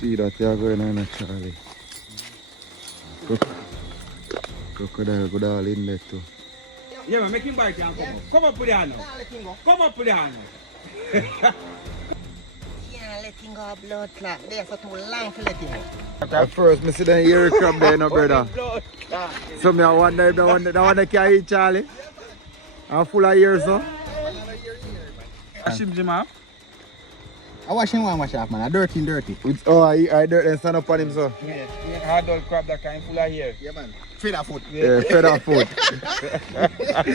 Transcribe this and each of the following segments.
See that they are going on, Charlie. Crocodile go all in there too. Yeah, man, make him bite and come up. Come up, Puliano. Come up, Puliano. Yeah, let him go blood clot. There's so too long to let him go. At first, I see the ear crab there, no brother. So I wonder if the one can eat Charlie. I'm full of ears, so. Wash him off. I wash him one wash off, man. I dirty. Oh, I dirt and stand up on him, so. Yeah, hard old crab that kind full of hair. Yeah, man. Feather foot. Yeah, feather foot.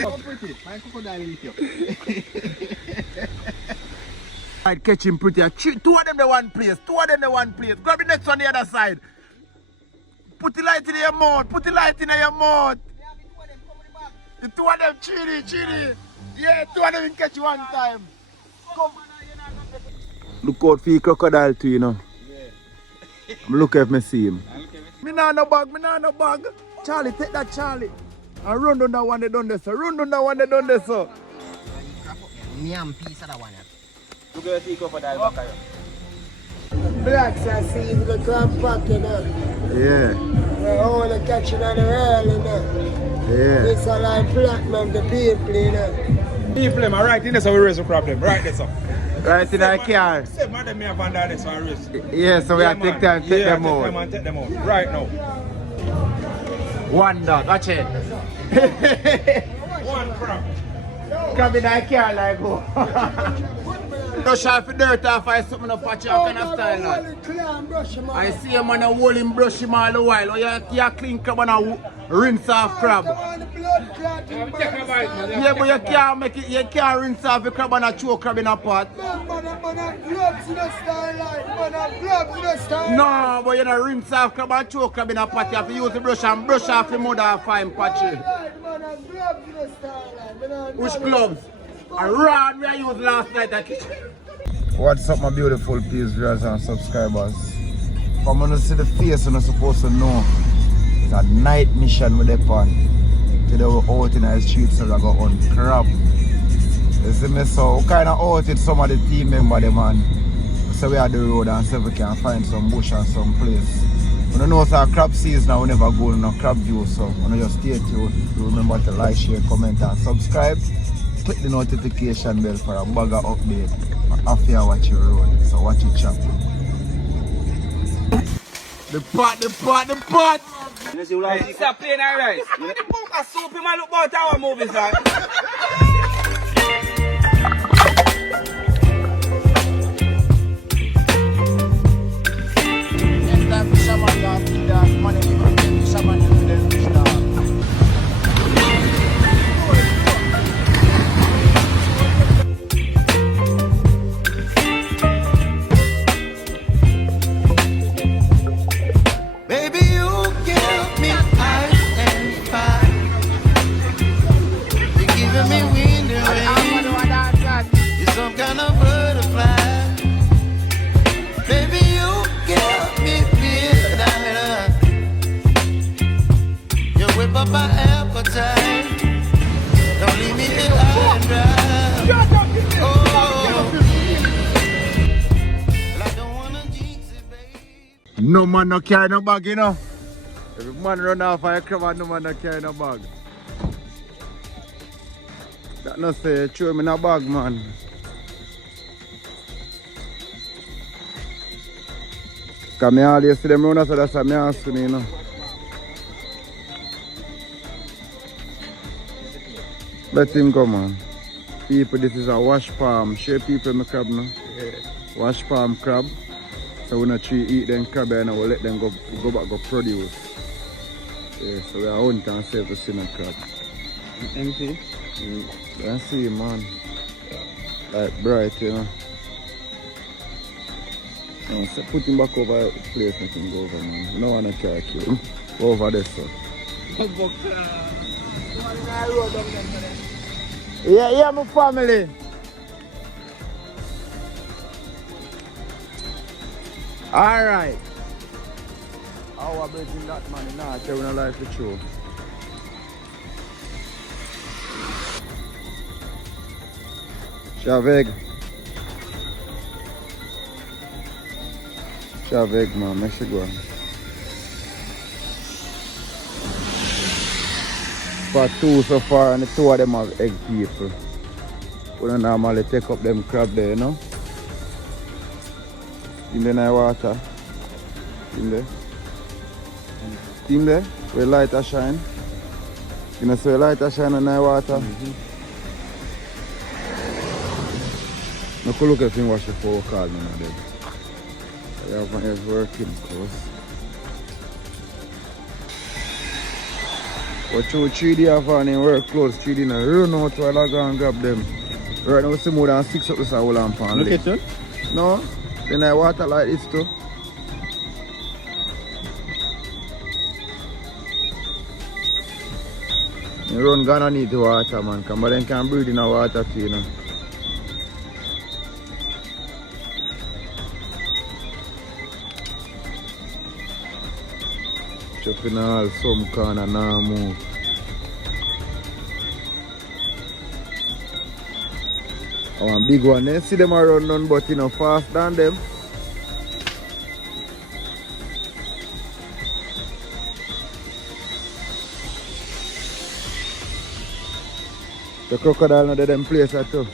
How pretty. My crocodile eat you. I'd catch him pretty. Two of them the one place. Grab the next one the other side. Put the light in your mouth. The two of them chili. Yeah, two of them will catch you one time. Come. Look out for your crocodile too, you know. Yeah. I'm looking if I see him. Me nah no bag. Charlie, take that Charlie. And run down that one they done this, sir. Me am piece of that one. Look at the crocodile back here. Blacks I see him go come back, you know. Yeah. We're all catching on the rail, you know. Yeah. It's a like black man, the people, you know. People, them are right in there, so we raise the problem. Right there, so. Right in our car. Same man, me have under this, so I raise. Yeah, so we have to take time to take them out. Take them out. Right now. One dog, watch it. One crab. Come in our car like go. Brush off the dirt off I something up patch out kind of style like. I see him on a wall him brush him all the while. You clean crab and a rinse off crab. Yeah, but you can't rinse off the crab and a choke crab in a pot. No, but you don't rinse off crab and choke crab in a pot. You have to use the brush and brush off the mud and fine patchy. Which gloves? A rod we used last night at kitchen. What's up, my beautiful peace viewers and subscribers? If I'm gonna see the face, I'm not supposed to know. It's a night mission with the pan. Today we're out in the streets, so I got on crab. You see me, so we kind of out with some of the team members, man. So we are the road and see if we can find some bush and some place. We don't know if it's a crab season now, we never go in a crab view, so we just stay tuned. Remember to like, share, comment and subscribe. Click the notification bell for a bugger update after you watch your road. So watch it, chap. The pot! Stop playing our rice. You know the punk of soup in my look about our movies, right? No man no carry no bag, you know. If a man run off a crab, no man no carry no bag. That no say, throw me in a bag, man. Because I always see them run, so that's what I ask me, you know. Let him go, man. People, this is a wash palm. Show people my crab now. Yeah. Wash palm crab. So we not eat them crab and we'll let them go back go produce. Yeah, so we are hunting and save to see no crab. Empty? I see man. Like bright, you know. No, so put him back over the place and him go over, man. No one to try to kill him. Go over there, sir. Yeah, my family. Alright. How about breaking that money now? Tell me no life for true. Shaveg. Shove egg, man. Make sure go. For 2 so far, and the 2 of them have egg people. We don't normally take up them crab there, you know. In the night water. In there. In there, where light a shine. You know, so light a shine in the night water. I could look at him watch the 4 call me now then. I have my head working close. But through 3D have on him work close, 3D now run out while I go and grab them. Right now we see more than 6 up this whole lamp on. Look at it. No, then I water like this too. You run gonna need the water, man, but then can breathe in the water too, you know. Chopping all some corner now move. Oh, one big one, then see them around none but you know fast than them. The crocodile not them place at too.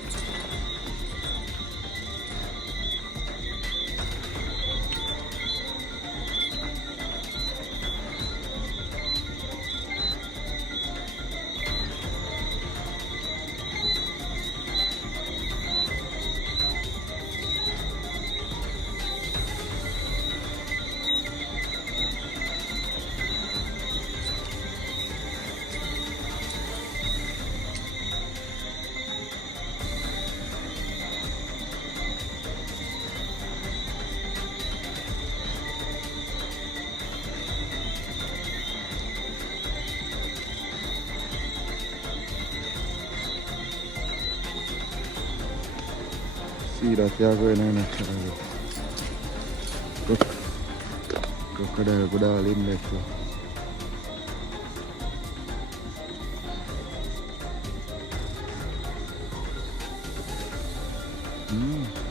See that you are going on actually. Look. Crocodile go all in there too.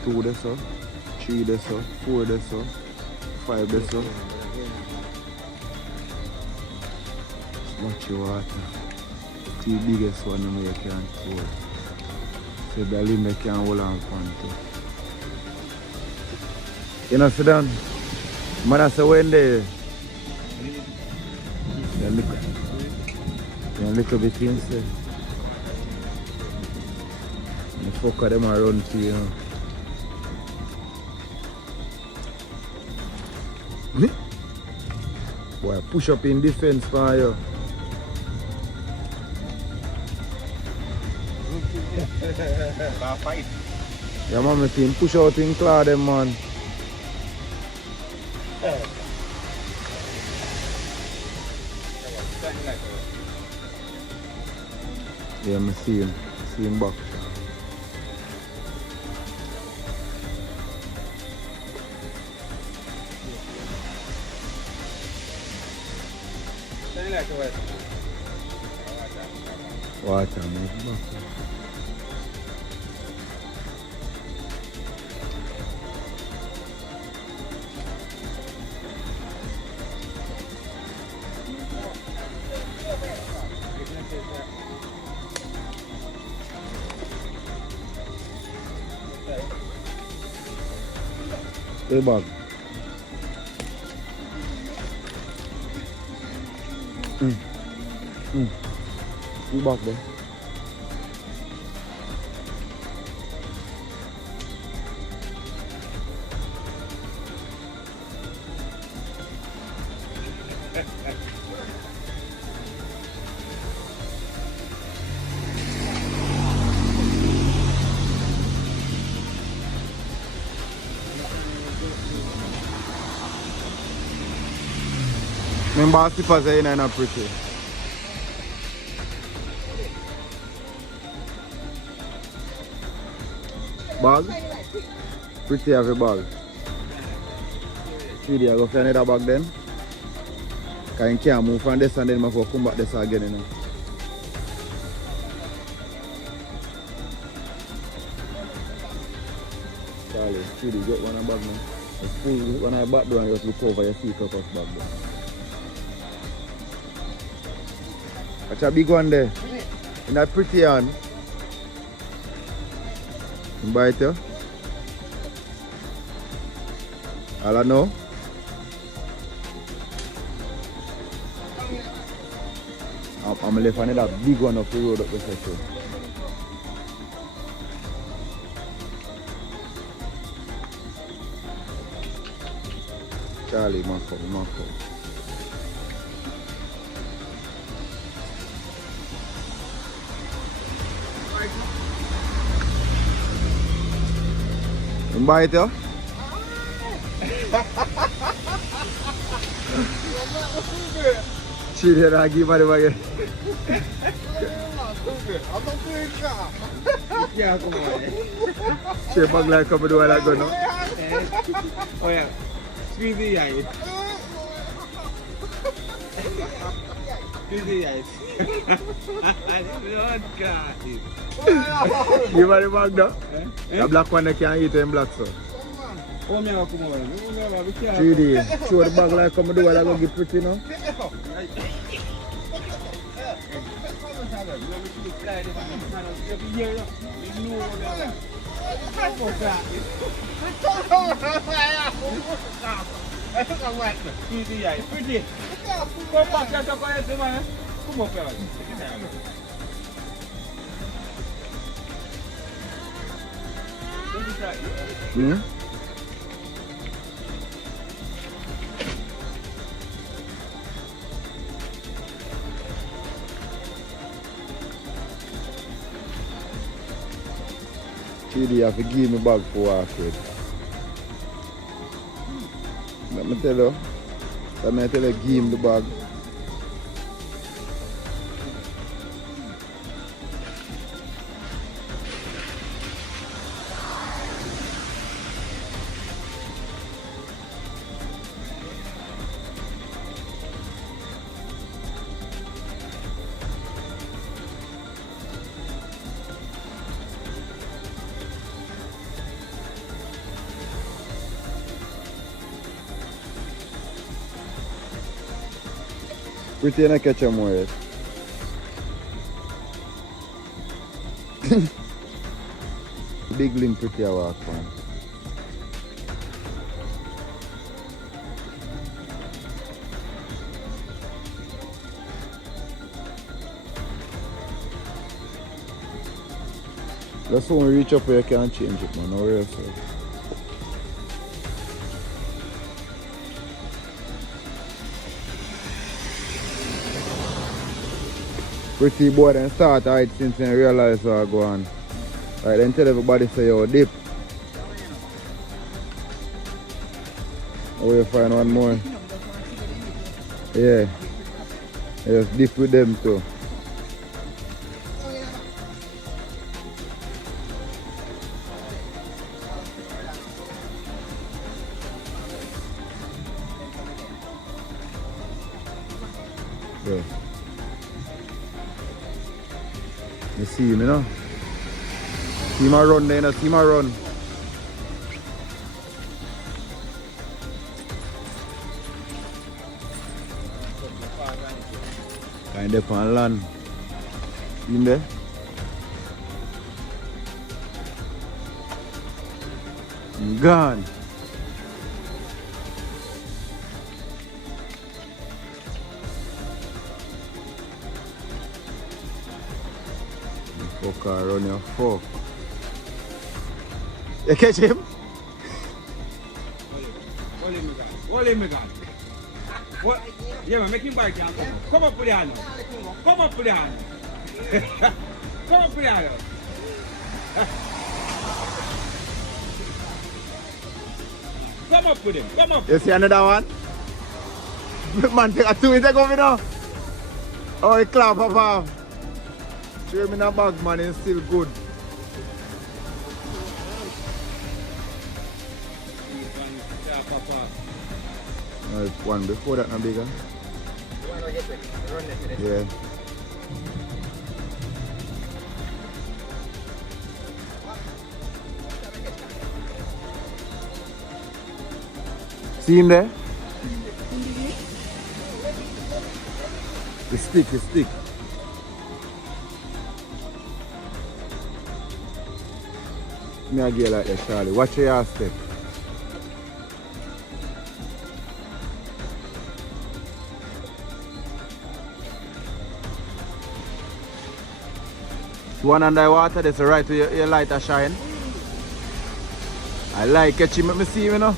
Two there so, 3 there so, 4 there so, 5 there so. Much water. 3 biggest one you can hold. So the limb can hold on to. You know, sit down. Man, I say when they little bit inside. The fuck of them around to you know. Boy, push up in defense for you. Fight. Yeah, man, my team push out in claw them, man. Yeah, I see him back. Water, man. Hey, bag. You back there. Remember, slippers are not pretty. Bag? Pretty have a bag. 3D, I go find another bag then. Because you can't move from this and then I go come back this again. You know. Charlie, 3D, get one bag now. Just pull when I back down, just look over, you see crocus back down. That's a big one there. In that pretty hand. You bite you? All I know? I'm left another big one off the road up the section. Charlie, Marco. You bite you? She did not give her the bag. Yeah, come on. She bag like come do all that go now. Oh yeah. Squeeze the eyes. Squeeze the eyes. Lord God. Give her the bag now. The black one they can't eat in black so. Oh me come on. 3 days. Show the bag like come do all that go get pretty now. Hmm? You have to give me bag for walk with. Let me tell you, give him the bag. Pretty and I catch him more yet. Big limb pretty I walk man. That's when we reach up where you can't change it man, no real so. Pretty boy then start hide since they realize what I go on. Right then tell everybody say yo dip. Oh you find one more. Yeah. Just dip with them too. Yeah. You see me now? See my run there, see my run. Kind of on land. In there? Gone. Fuck around your fuck. You catch him? Hold him, God. What? Yeah, man, make him bite you. Come up with the hand. Come up with the hand. Come up with the hand. Come up with him. Come up. You see another one? Man, take a 2 minutes ago, you know? Oh, he clap up off. Show him in a bag, man, it's still good. No, it's one before that, no bigger. Yeah. See him there? The stick, the stick. Me a get like that, Charlie. Watch your step. One under the water, that's the right way your light a shine. I like catch him, let me see him, you know.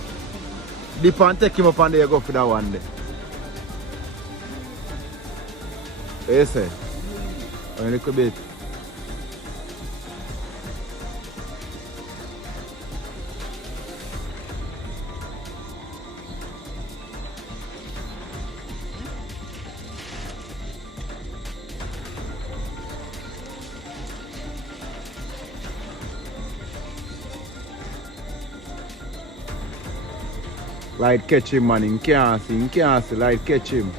Dip and take him up and there you go for that one there. What you say? A little bit. Light catch him, man. He can't see. Light catch him.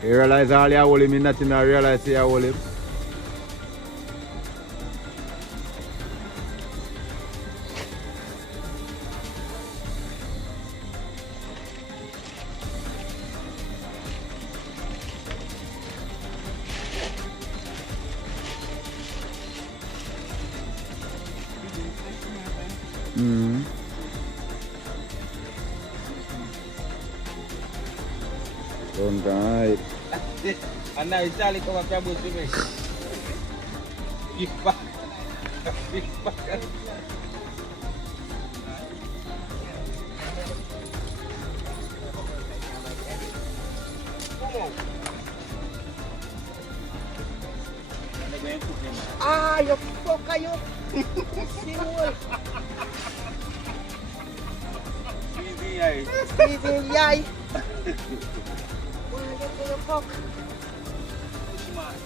You realize all you hold him in nothing, I realize you hold him. Don't die. And now Charlie come up here to me. Big back. Big back. Ah, you fucker, you. Easy, eye. Easy, yay. Why you fuck?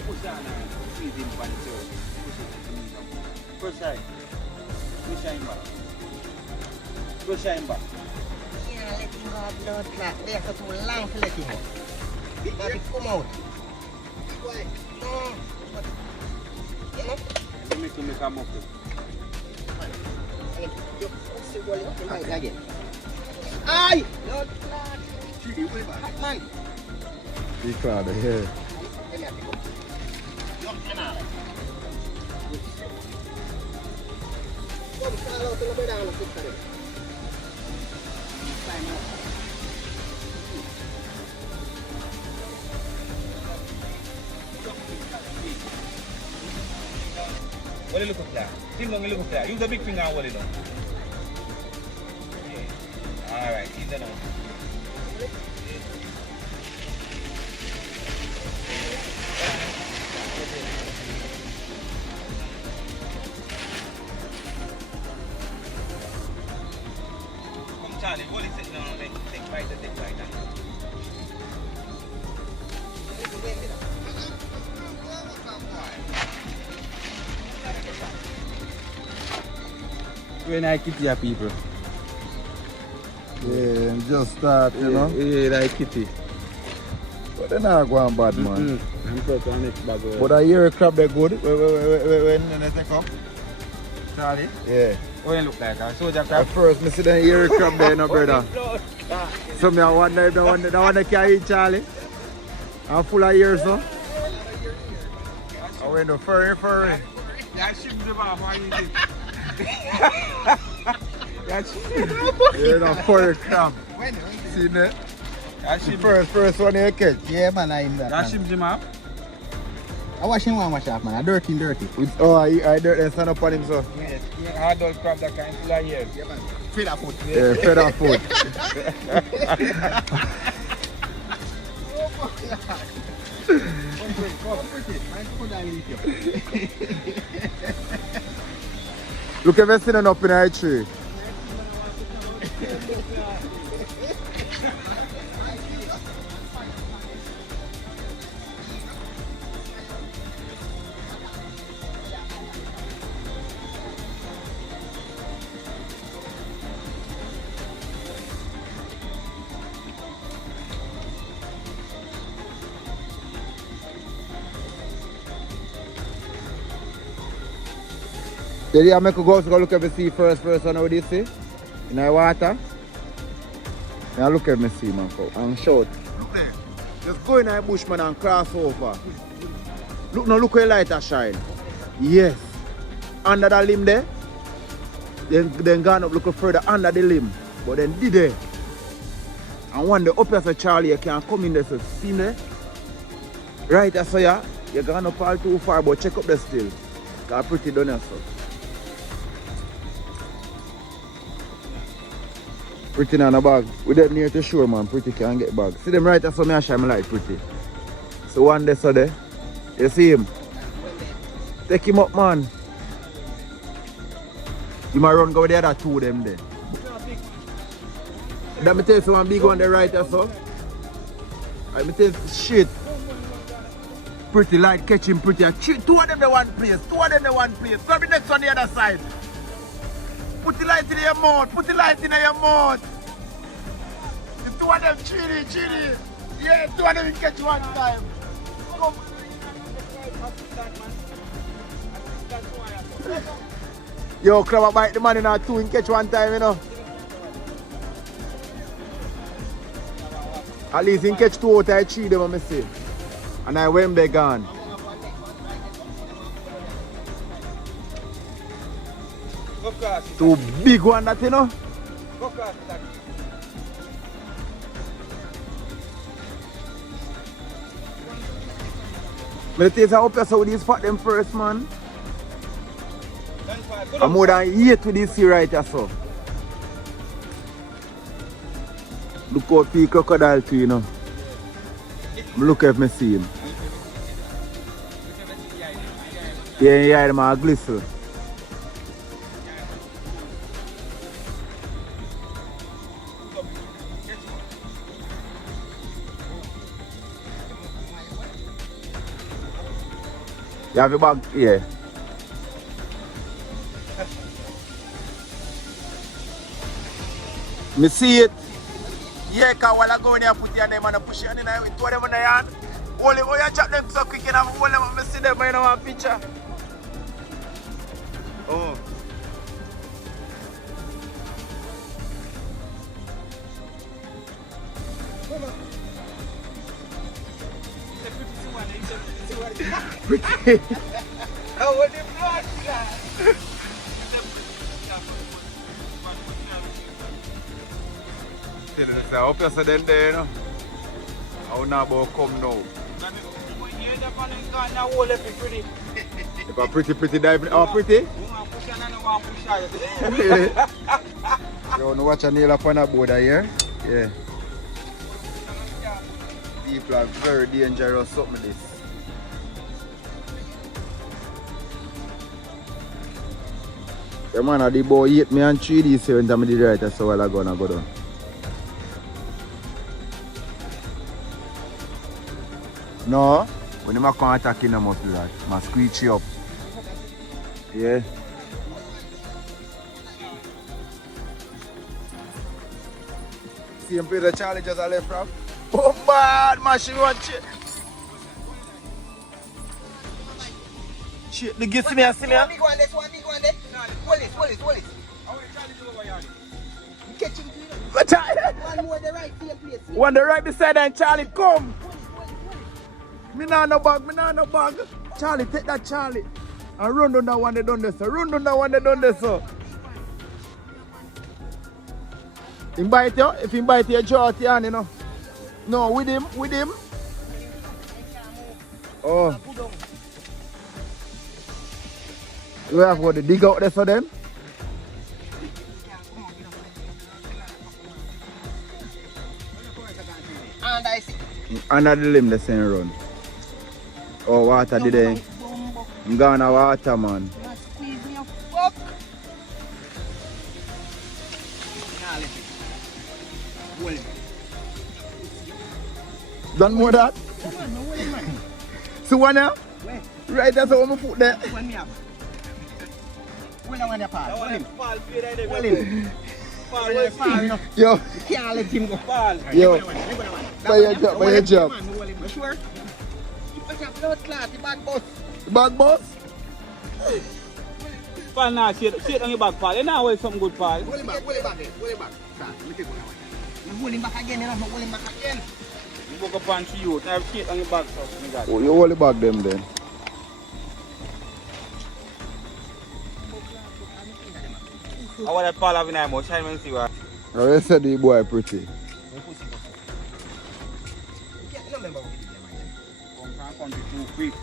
Push on and squeeze him by the toe. Push him back. Push him back. Yeah, let him have blood clot. There's a too long to let him out. Let it come out. Why? No. You know? Let me make a muffin. Again. Aye! Blood clot. Hot man. Big cloud, yeah. What do you look at that? Still don't look at that. Use the big finger and hold it down. Yeah. Alright, easy now. Come Charlie, hold it sit down and take bite. When I kitty your people. Yeah, and just start, you know. Yeah, like kitty. But they're not going bad, man. I'm cut on next bag. But I hear a crab they're good. When they take up. Charlie, Yeah. what you look like? A soldier At crab? first, I see them hear a crab there, no brother. So me I wonder if the one that can eat Charlie. I'm full of ears, so. I went to furry. That ship the bar for you. That ship. Yeah, the furry crab. See that? That The ship. first one you catch. Yeah, man, I'm that. That ship Jim up. I wash him wash off, man. I dirty. With, oh, I dirt and stand up on him, so. Yes. Hard dog crab that kind full of ears. Yeah, man. Feather foot. Yeah, feather foot. Look at me sitting up in a tree. Did you make a go to go look at the sea first one, how do you see? In the water? Now look at me see man and shout. Look there. Just go in the bush man and cross over. Look now, look where light a shine. Yes. Under the limb there. Then gone up look further under the limb. But then did there. And one day up here so Charlie you can come in there so see there. Right so yeah. You're gone up all too far but check up there still. Cause pretty done here so. Pretty on a bag. We dead near to shore man, pretty can get bag. See them right there so me I shine my light pretty. So one day so there. You see him? Take him up man. You might run go with the other two of them there. Let me tell you one big one there right there so. Let me tell you shit. Pretty light catch him pretty. Two of them the one place. Two of them the one place. So the next one the other side. Put the light in your mouth. Put the light in your mouth. The two of them chili. Yeah, two of them will catch one time. Come. Yo, crab bite the man in our two and catch one time, you know. At least he catch two out of three them, I say. And I went back gone. Two big one that you know. But it is up here so these fat them first man. I'm more than 8 with this here right here so. Look out the crocodile too, you know. Look if I see him. Yeah, them are glisten. You have a bag? Yeah. Me see it. Yeah, because while I go in there, put your name and push it in there, throw them in the yard. Hold them, you chop them so quick and hold them and see them in our picture. Oh. Pretty. Oh, what the blood? I hope you see them there, you know. I will not come now. If a pretty diving, oh pretty? You want to watch a nail up on a board here? Yeah. People are very dangerous something this. The man the boy hit me and 3D 7 time I did right so while I go down. No, when you come attacking them must do that. Must squeeze you up. Yeah. See him play the Charlie just left from. Oh bad man, she want shit. Shit, the gift me and see me. One big one there. Hold it. Catch him. One more the right same place. One the right beside and Charlie come. Me nah no bag. Charlie, take that Charlie. And run down that one they done this. So. He bite you? If he bite you, draw it you know. No, with him. Oh. We have got to dig out there for them. And I see. Under the limb the same run. Oh, water did they? I'm going to water, man. Squeeze me up. Fuck. Done more that? So one now? Right, that's how my foot there. When me up. When I want to fall. Yo. You can't let him go. Fall. Yo. By your job. Sure? Blood clot, the bag bus. Bag boss? Fall now, shit on your back, Paul. You know where something good, Paul. Hold it back. Let me take one. hold him back again, you know. Hold him back again. You go up and see you. I have kid on the back first. Oh, you hold the bag them then. I want to Paul having a much time and see what. I said the boy pretty. Yeah, you remember what we did there, man. Come too quick.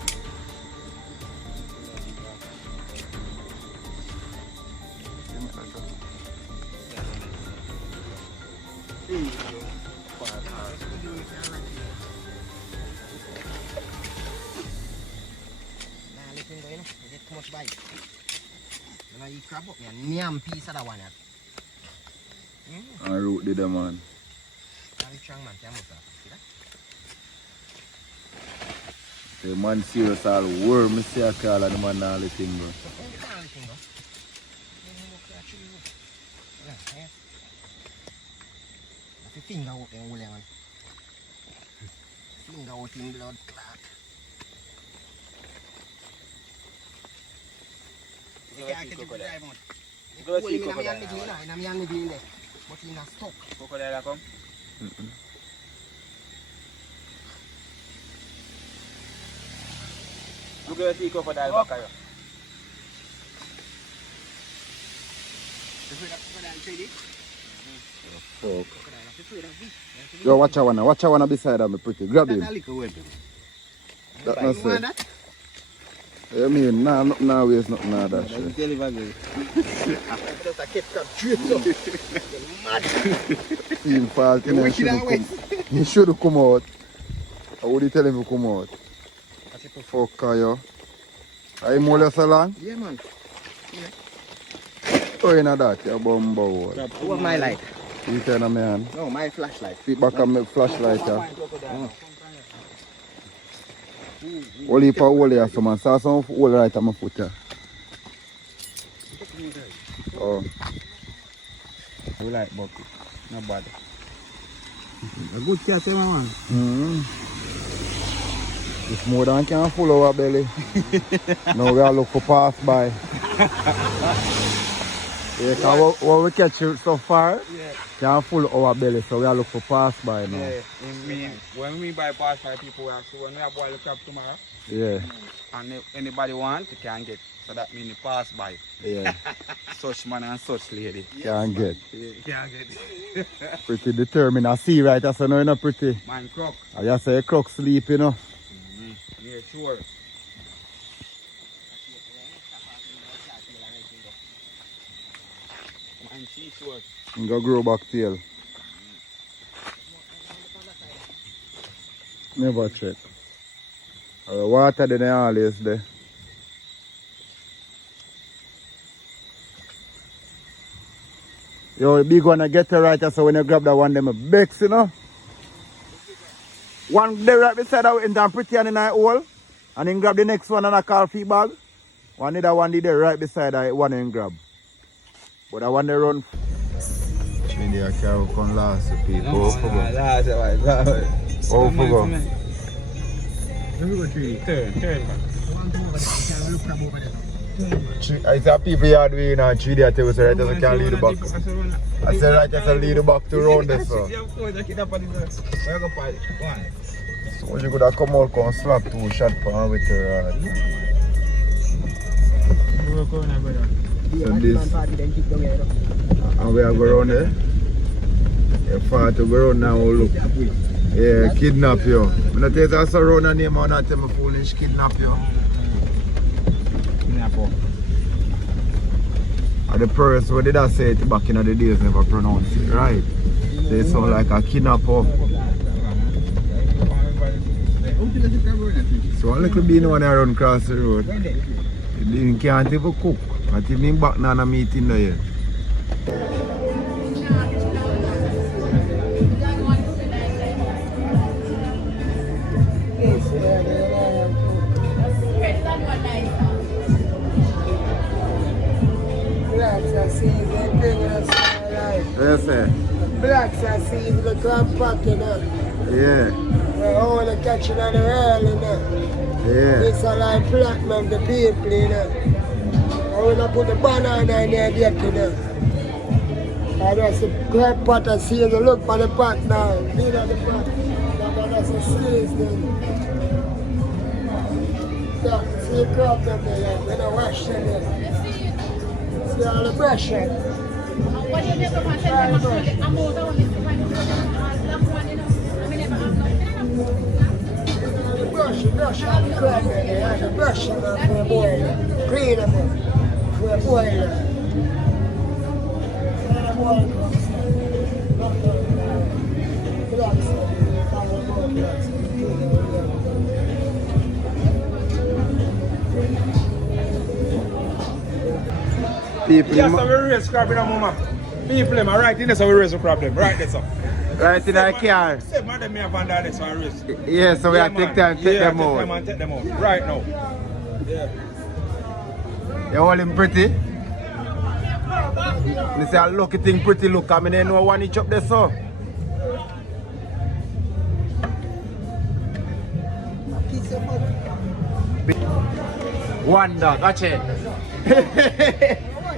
Too much bite. When I eat crab up, man, nyam piece of that one. And root did them man. Very strong man, can see that? The man serious all worm, me see a call and the man all the thing bro. Finger out there, man. Finger out in blood clot. You can't get the drive on. Go see crocodile. I'm there. But in a stock. Crocodile come? You go see crocodile back here. Fuck. Yo, watch a one beside of me pretty. Grab him. That not say. You mean, nah, waste nothing like that shit. Just a kept crab straight up. Mad. Team fault, you know, he should come out. I would tell him to come out. Fuck yo. Are you more so long? Yeah, man. Oh, you know that, you're bumbo. What's my light? You turn on my hand. No, my flashlight. Feedback on my flashlight, yeah. Only for all here, so man. Saw some all right on my foot, yeah. Oh. You like bucket? Not bad. A good cat, man. It's more than can full our belly. Now we gotta look for pass by. Yeah, cause what we catch so far, can't full our belly, so we gotta look for pass by now. Yeah, when we buy pass by people, we actually when we have boil the crab tomorrow. Yeah. And if anybody want, you can get. So that means you pass by. Yeah. Such man and such lady. Can't get. Yeah, can't get. Pretty determined. I see right, I say no, you're not pretty. Man, croc. I just say croc sleep, you know. Yeah, sure. Man, see, sure. You go grow back tail. Never check. The water then always there. Yo, the big one I get it right, so when you grab that one, them a bex, you know. One there right beside that in and pretty and in that hole. And then grab the next one and I call feed bag. One other one there right beside that one and grab. But that one they run. Maybe I carry come last people. Oh, last Oh, for Turn. I said people yard way in and 3 days tell us right as I can lead the back. I said right as I lead the back to round this. So you could have come out and slap 2 shots per with your rod. So this. And we are going around there. You're far to go around now, look. Yeah, kidnap you. When I tell you that's a round name, I'm not telling me foolish kidnap you. And the person who did I say it back in the days never pronounce it right. They sound like a kidnapper. So a little bean when I run across the road. The bean can't even cook. I think him back now in a meeting there. Blacks are seeing them bringing us alive. Yes, sir. Blacks are seeing the crab pack, you know. Yeah. We're all catching on the rail, you know. Yeah. It's a like platinum, the people, you know. I want to put the banana in there, you know. I just crab pot and see the look for the pot now. Clean out the pot. That's the sleeves then. Yeah, see the crab them there, we're gonna wash them there. See all the brush there. What you never want to tell them, I'm more than only to find that one, you know. I mean, never have no. Brush all the crab there, the brush them up for a boil. Clean them up for a boil. People, Yes, so we raise crab in a moment. People, them are right in there, so we raise the crab them. Right there, so. right in our car. Save man, them may have under there, so I raise. Yeah, so we have to take time to take them take out. time and take them out. Right now. Yeah. You hold him pretty? You say a lucky thing pretty look, I mean they know one each up there so. One dog, watch it.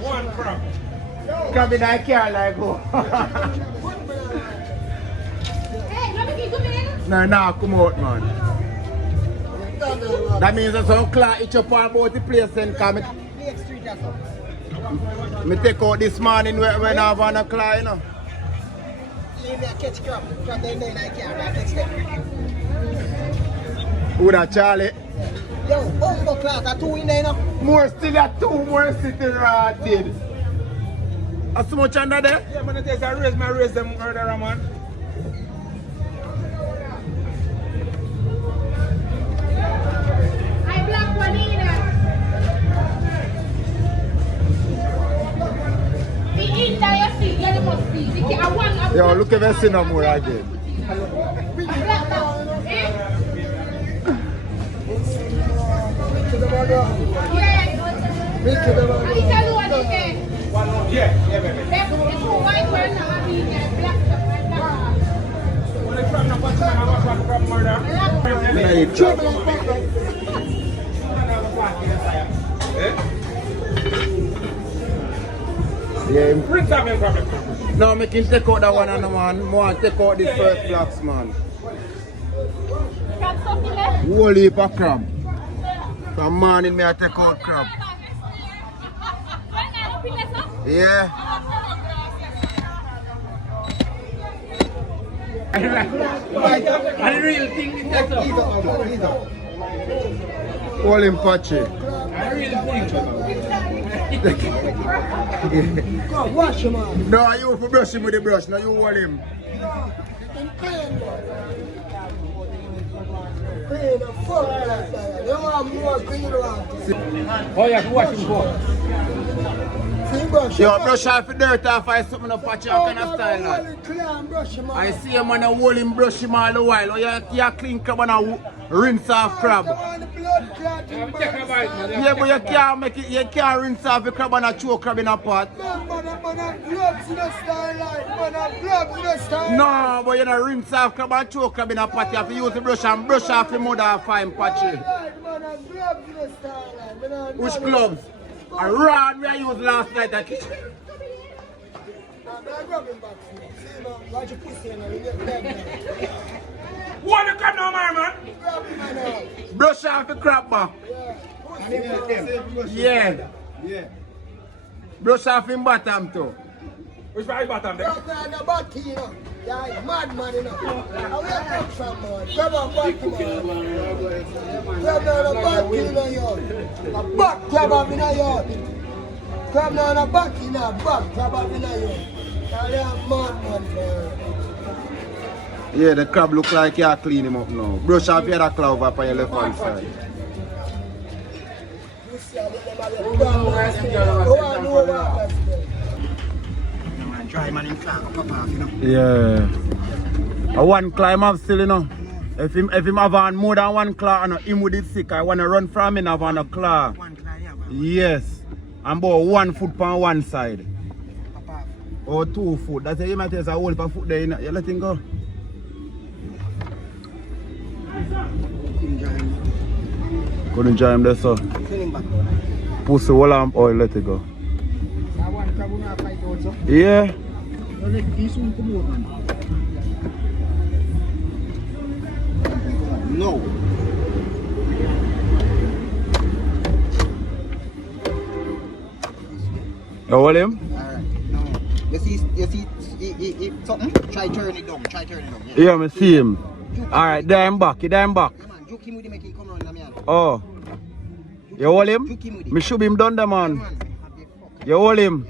One crab. Crab in our car like go. Hey, let me come in. No, come out man. That means that some claw each up all about the place and come. Me take out this morning when I have on a claw, you know. Leave me a catch crab. Crab them there, I can't catch them. Who that Charlie? Yo, bumbo class, are two in there now. More still at two more sitting right there. How so much under there? Yeah, man, I take a raise, man, raise them murderer, man. I black one in there. The in there, you see, you must see. I want a Yo, look if I see no more again. black one. Eh? Yeah. I tell you what it is. Yeah, baby. It's white one, I mean, black stuff and black. When the crab not watch, man, I watch one crab murder. Me not eat crab. Yeah, Bring some in crab. now make him take out that one and the man. More take out this first blocks man. Crab stuff in there? Whole heap of crab. From morning me I take out crab. Yeah. And the real thing is that. All him patchy. The real thing. Go wash him out. No, you for brush him with the brush. Now you hold him. Clean the fuck like that. You want more clean one. Oh, yeah, wash him for. See, brush Yo, him out. brush off the dirt off I something up patchy all kind of style like. Brush him out. I see him and I hold him brush him all the while. Oh, you clean crab and I rinse off crab. Come on, the blood clotting. Yeah, but you can't make it, you can't rinse off the crab and a choke crab in a pot. Man, gloves in the starlight. Man, gloves in the starlight. No, but you don't rinse off crab and choke crab in a pot. You have to use the brush and brush off the mother fine patchy. Man, gloves in the starlight. Which gloves? A rod we I used last night at kitchen. Watch your pussy and you get pregnant. What the crab now, man? Grab him and all. Brush off the crab back. Yeah. Brush off him bottom too. Which part bottom there? Grab him the body, you know. Yeah, mad man, you know. How you come from, man? Grab a body, man. Grab down a body in the yard. A back grab up in the yard. Grab down a back in the back grab up in the yard. Yeah, mad man, man. Yeah, the crab look like you clean him up now. Brush off your other clover up on your left hand side. Dry man in clock, pop off, you know. Yeah. A one climb up still, you know. If him have on more than one claw and him with it sick, I wanna run from him have on a claw. One clock, yeah. Yes. And about 1 foot on one side. Pop off. Or 2 foot. That's why you might take a whole foot there, you know. You let him go. Couldn't join him there, so. Clean him back. Pussy whole arm oil, let it go. That one crab will not fight also. Yeah. No. You hold him? Alright, no. You see, something? Try turn it down, Yeah, I see him. Alright, there him back, Yeah, man, juke him with him, make him come around the man. Oh. You hold him? Juke him with him. Me shoot him down there, Yeah, man. man. You hold him?